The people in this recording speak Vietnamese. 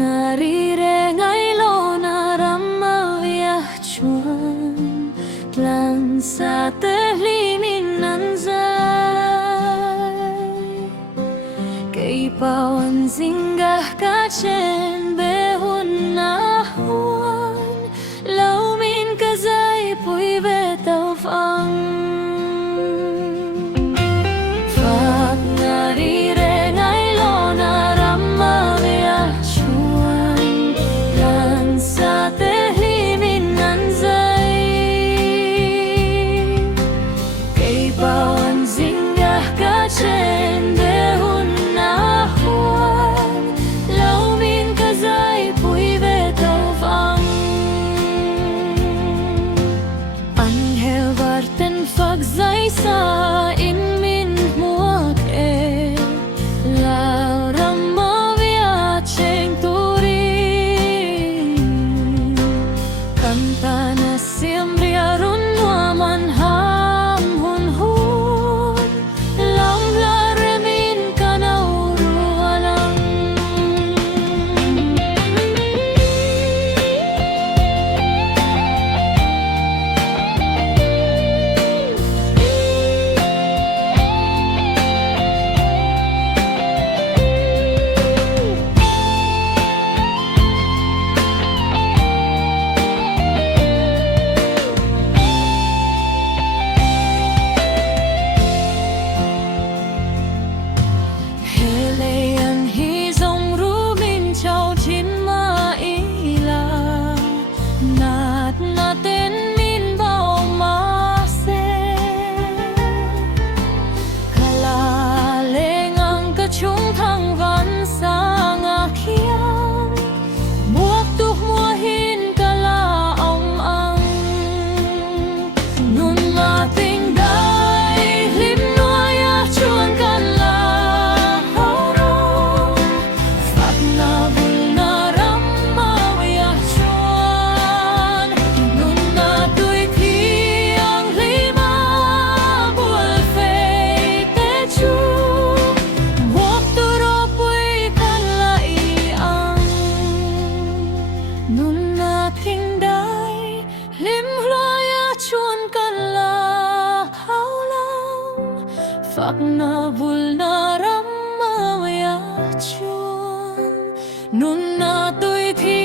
Narirengay lo naramawiyah chuan Lan sa tehlinin nanzay Kay pawan singgah kachen behun na huan Laumin kazay puy betaw fang Fak narirengay lo naramawiyah chuan Lan sa tehlinin nanzay Kay pawan singgah kachen behun na huan Laumin kazay puy betaw fang Anhel varten fagzay sa inmin muak La ramavia cheng turin Kanta na siempre arun nuaman ham hun hun Lam la remin kanaurualang Heleyan hizong rumin chao chin ma ila Nat natin min bao ma se Kalaleng ang kachung thang van sang akhiyang Buak tuk muahin kala ong ang Nun mating dai lim nuaya chuan kan la Fak na bul na ramawiyah chuan Nun na tuy thi ang lima bul fei te chu Buak turo puy kan la iang Nun na ting dai lim hlaya chuan kan la hao lang Fak na bul na ramawiyah chuan Nun na tuy thi